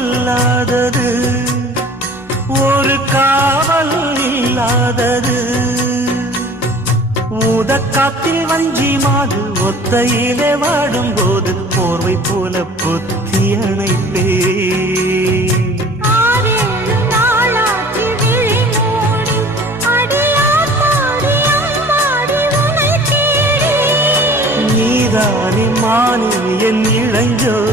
பொல்லாதது ஒரு காவல் இல்லாதது ஊதக்காத்தில் வஞ்சி மாது ஒத்தையிலே வாடும்போது போர்வை போல பொத்தி அணைப்பே நீதானே மானே என் இளைஞர்